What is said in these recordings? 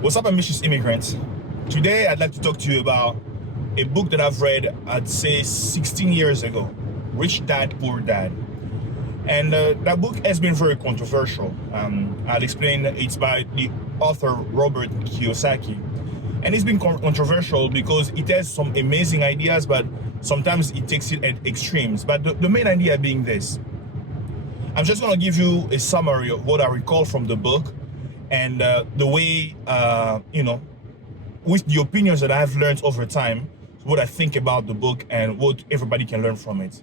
What's up, ambitious immigrants? Today, I'd like to talk to you about a book that I've read, I'd say 16 years ago, Rich Dad, Poor Dad. And that book has been very controversial. I'll explain. It's by the author Robert Kiyosaki. And it's been controversial because it has some amazing ideas, but sometimes it takes it at extremes. But the main idea being this. I'm just going to give you a summary of what I recall from the book and the way, with the opinions that I've learned over time, what I think about the book and what everybody can learn from it.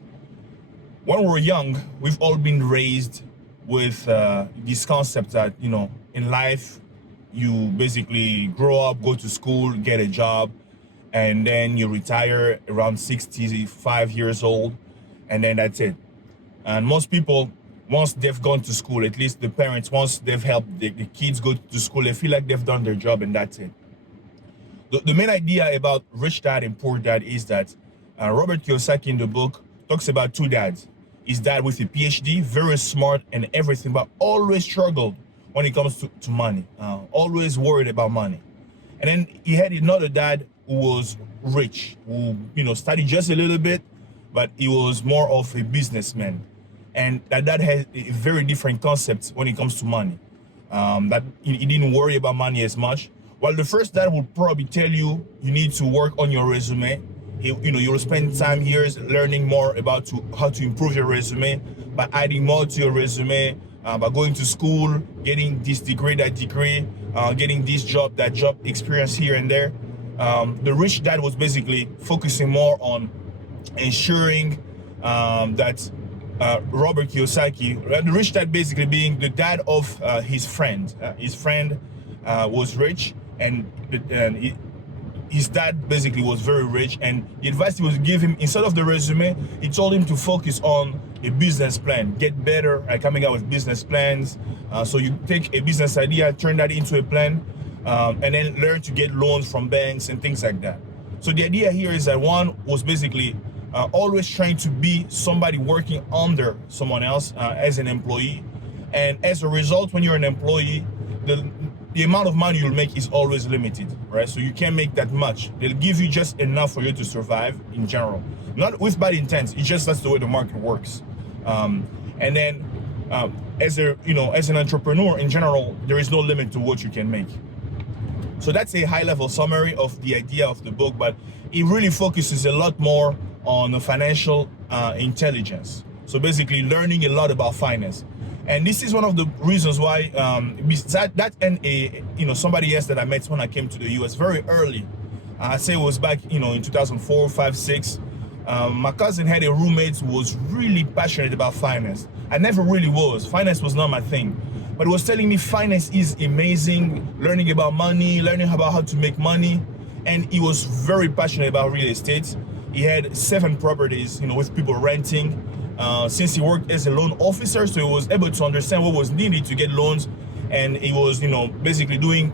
When we're young, we've all been raised with this concept that, in life, you basically grow up, go to school, get a job, and then you retire around 65 years old, and then that's it. And most people, once they've gone to school, at least the parents, once they've helped the kids go to school, they feel like they've done their job and that's it. The main idea about Rich Dad and Poor Dad is that Robert Kiyosaki in the book talks about two dads. His dad with a PhD, very smart and everything, but always struggled when it comes to money, always worried about money. And then he had another dad who was rich, who studied just a little bit, but he was more of a businessman. And that has a very different concept when it comes to money. That he didn't worry about money as much. While the first dad would probably tell you need to work on your resume. You'll spend time here learning more about how to improve your resume by adding more to your resume, by going to school, getting this degree, that degree, getting this job, that job experience here and there. The rich dad was basically focusing more on ensuring that Robert Kiyosaki, the rich dad basically being the dad of his friend. His friend was rich, and his dad basically was very rich, and the advice he was giving him, instead of the resume, he told him to focus on a business plan, get better at coming out with business plans. So you take a business idea, turn that into a plan, and then learn to get loans from banks and things like that. So the idea here is that one was basically always trying to be somebody working under someone else as an employee. And as a result, when you're an employee, the amount of money you'll make is always limited, right? So you can't make that much. They'll give you just enough for you to survive in general. Not with bad intent, it's just that's the way the market works. And then as an entrepreneur in general, there is no limit to what you can make. So that's a high-level summary of the idea of the book, but it really focuses a lot more on the financial intelligence. So basically learning a lot about finance. And this is one of the reasons why that and somebody else that I met when I came to the US very early. I say it was back in 2004, 5, 6. My cousin had a roommate who was really passionate about finance. I never really was. Finance was not my thing. But he was telling me finance is amazing, learning about money, learning about how to make money. And he was very passionate about real estate. He had 7 properties, with people renting. Since he worked as a loan officer, so he was able to understand what was needed to get loans. And he was, basically doing,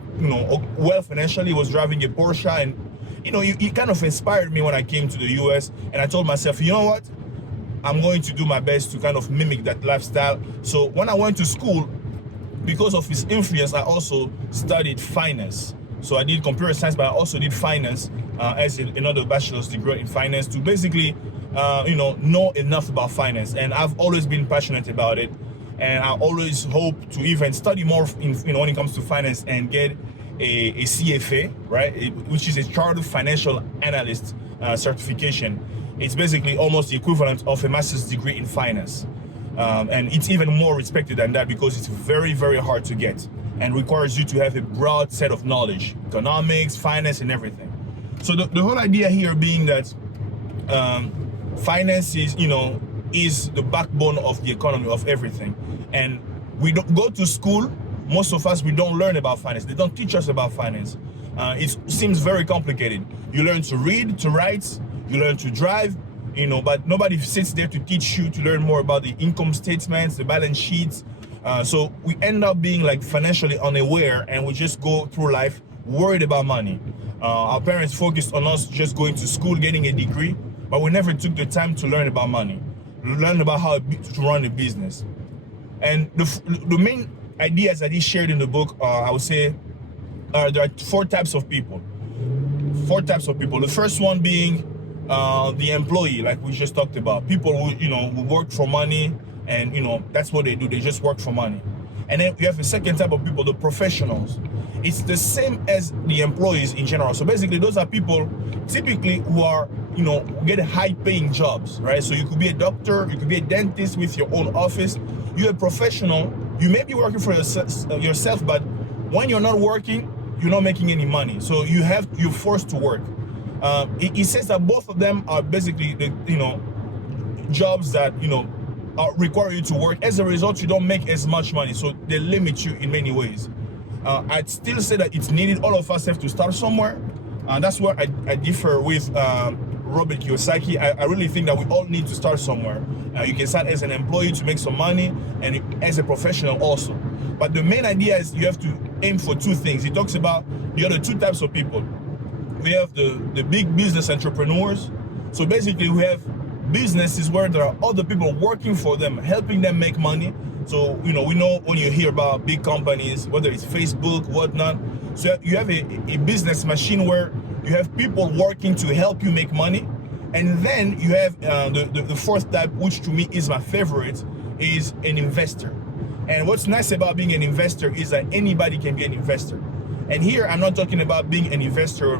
well financially. He was driving a Porsche, and, he kind of inspired me when I came to the US. And I told myself, you know what? I'm going to do my best to kind of mimic that lifestyle. So when I went to school, because of his influence, I also studied finance. So I did computer science, but I also did finance as another bachelor's degree in finance to basically, know enough about finance. And I've always been passionate about it. And I always hope to even study more, when it comes to finance and get a CFA, right? Which is a Chartered Financial Analyst certification. It's basically almost the equivalent of a master's degree in finance. And it's even more respected than that because it's very, very hard to get and requires you to have a broad set of knowledge, economics, finance, and everything. So the whole idea here being that finance is, is the backbone of the economy, of everything. And we don't go to school. Most of us, we don't learn about finance. They don't teach us about finance. It seems very complicated. You learn to read, to write, you learn to drive, but nobody sits there to teach you to learn more about the income statements, the balance sheets. So we end up being like financially unaware, and we just go through life worried about money. Our parents focused on us just going to school, getting a degree, but we never took the time to learn about money, learn about how to run a business. And the main ideas that he shared in the book are, I would say, there are four types of people. Four types of people. The first one being the employee, like we just talked about. People who, who work for money, and that's what they do. They just work for money. And then you have a second type of people, the professionals. It's the same as the employees in general. So basically, those are people typically who are, get high-paying jobs, right? So you could be a doctor, you could be a dentist with your own office. You're a professional. You may be working for yourself, but when you're not working, you're not making any money. So you're forced to work. It says that both of them are basically the, jobs that, require you to work. As a result, you don't make as much money. So they limit you in many ways. I'd still say that it's needed. All of us have to start somewhere. That's where I differ with Robert Kiyosaki. I really think that we all need to start somewhere. You can start as an employee to make some money, and as a professional also. But the main idea is you have to aim for two things. He talks about the other two types of people. We have the big business entrepreneurs. So basically we have businesses where there are other people working for them, helping them make money. So, we know when you hear about big companies, whether it's Facebook, whatnot. So you have a business machine where you have people working to help you make money. And then you have the fourth type, which to me is my favorite, is an investor. And what's nice about being an investor is that anybody can be an investor. And here I'm not talking about being an investor,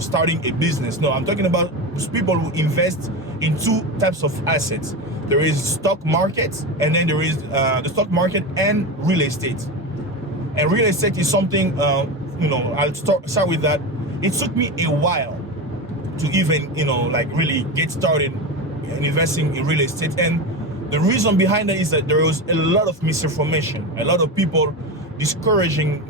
starting a business. No, I'm talking about those people who invest in two types of assets. There is stock market, and then there is the stock market and real estate. And real estate is something, I'll start with that. It took me a while to even, really get started in investing in real estate. And the reason behind that is that there was a lot of misinformation, a lot of people discouraging,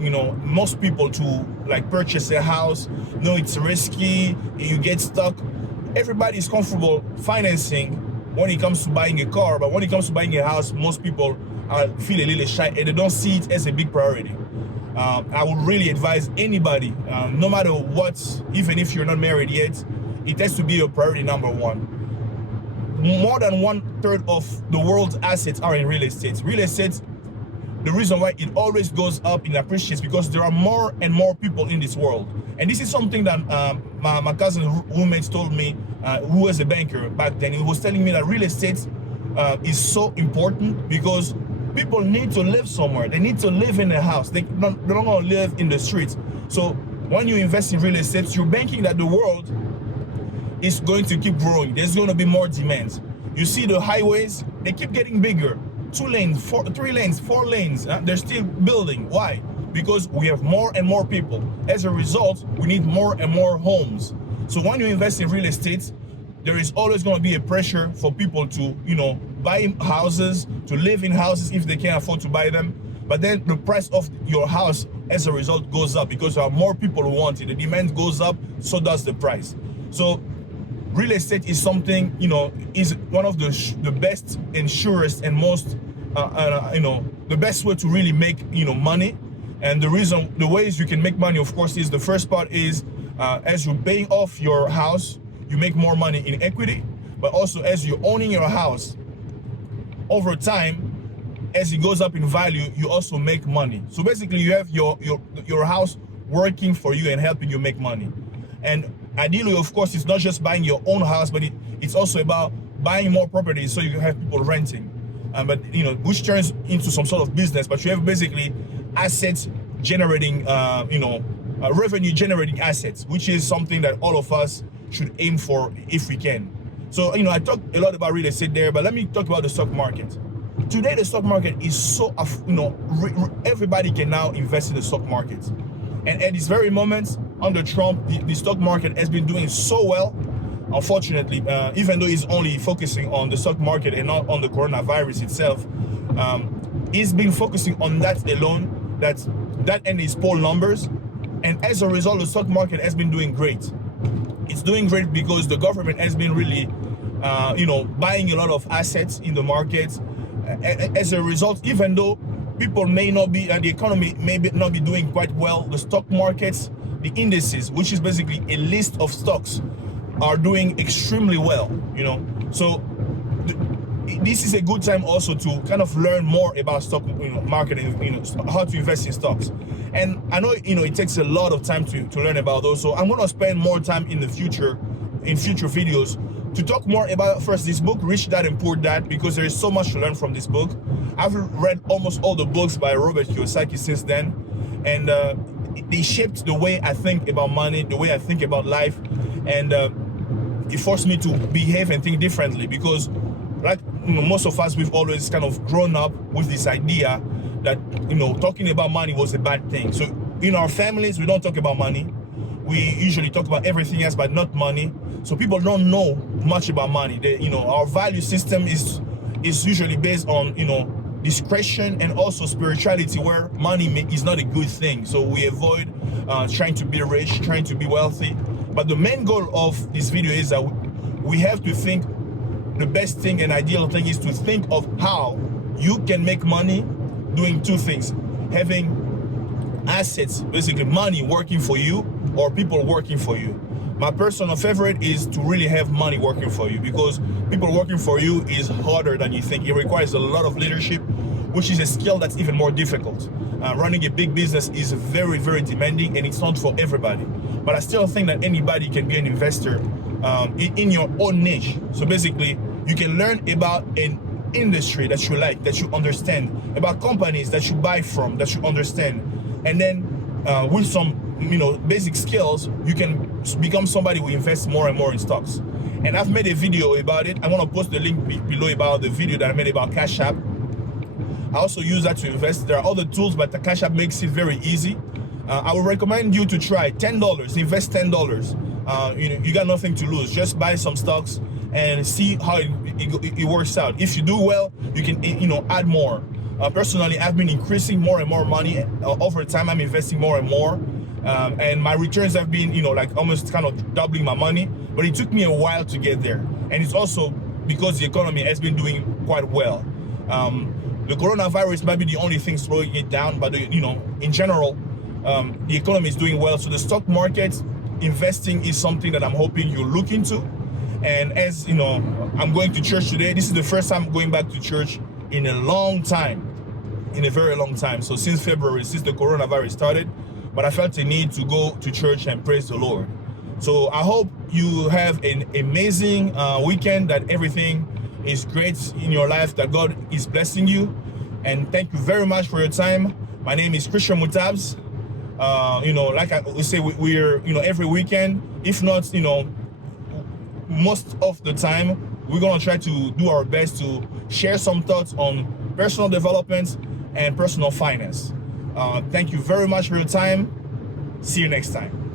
most people to purchase a house. No, it's risky, you get stuck. Everybody is comfortable financing when it comes to buying a car, but when it comes to buying a house, most people feel a little shy and they don't see it as a big priority. I would really advise anybody, no matter what, even if you're not married yet, it has to be your priority number one. More than 1/3 of the world's assets are in real estate. Real estate, the reason why it always goes up in appreciation is because there are more and more people in this world. And this is something that my cousin roommate told me, who was a banker back then. He was telling me that real estate is so important because people need to live somewhere. They need to live in a house. They don't want to live in the streets. So when you invest in real estate, you're banking that the world is going to keep growing. There's going to be more demands. You see the highways, they keep getting bigger. 2 lanes, 3 lanes, 4 lanes. They're still building. Why? Because we have more and more people. As a result, we need more and more homes. So when you invest in real estate, there is always going to be a pressure for people to, buy houses, to live in houses if they can't afford to buy them. But then the price of your house, as a result, goes up because there are more people who want it. The demand goes up, so does the price. So real estate is something, is one of the best and surest and most, the best way to really make, money. And the ways you can make money, of course, is the first part is as you're paying off your house, you make more money in equity. But also as you're owning your house, over time, as it goes up in value, you also make money. So basically you have your house working for you and helping you make money. And ideally, of course, it's not just buying your own house, but it's also about buying more properties so you can have people renting. Which turns into some sort of business, but you have basically assets generating, revenue generating assets, which is something that all of us should aim for if we can. So, I talked a lot about real estate there, but let me talk about the stock market. Today, the stock market is so, everybody can now invest in the stock market. And at this very moment, under Trump, the stock market has been doing so well. Unfortunately, even though he's only focusing on the stock market and not on the coronavirus itself, he's been focusing on that alone, that and his poll numbers. And as a result, the stock market has been doing great. It's doing great because the government has been really, buying a lot of assets in the market. As a result, even though people may not be, and the economy may not be doing quite well, the stock markets, the indices, which is basically a list of stocks, are doing extremely well. So this is a good time also to kind of learn more about stock, marketing, how to invest in stocks. And I know, it takes a lot of time to learn about those. So I'm going to spend more time in the future, in future videos, to talk more about first this book, Rich Dad and Poor Dad, because there is so much to learn from this book. I've read almost all the books by Robert Kiyosaki since then, and they shaped the way I think about money, the way I think about life, and it forced me to behave and think differently, because like most of us, we've always kind of grown up with this idea that talking about money was a bad thing. So in our families, we don't talk about money. We usually talk about everything else, but not money. So people don't know much about money. Our value system is usually based on discretion and also spirituality, where money is not a good thing. So we avoid trying to be rich, trying to be wealthy. But the main goal of this video is that we have to think, the best thing and ideal thing is to think of how you can make money doing two things: having assets, basically money working for you, or people working for you. My personal favorite is to really have money working for you, because people working for you is harder than you think. It requires a lot of leadership, which is a skill that's even more difficult. Running a big business is very, very demanding, and it's not for everybody. But I still think that anybody can be an investor in your own niche. So basically, you can learn about an industry that you like, that you understand, about companies that you buy from, that you understand, and then with some basic skills, you can become somebody who invests more and more in stocks. And I've made a video about it. I want to post the link below about the video that I made about Cash App. I also use that to invest. There are other tools, but the Cash App makes it very easy. I would recommend you to try $10, invest $10. You got nothing to lose. Just buy some stocks and see how it works out. If you do well, you can add more. Personally, I've been increasing more and more money over time. I'm investing more and more, and my returns have been like almost kind of doubling my money. But it took me a while to get there, and it's also because the economy has been doing quite well. The coronavirus might be the only thing slowing it down, but in general, the economy is doing well. So the stock market investing is something that I'm hoping you look into. And as I'm going to church today. This is the first time going back to church in a long time, in a very long time. So since February, since the coronavirus started, but I felt a need to go to church and praise the Lord. So I hope you have an amazing weekend, that everything is great in your life, that God is blessing you. And thank you very much for your time. My name is Christian Mutabs. Like we say, we're every weekend, if not most of the time, we're gonna try to do our best to share some thoughts on personal development and personal finance. Thank you very much for your time. See you next time.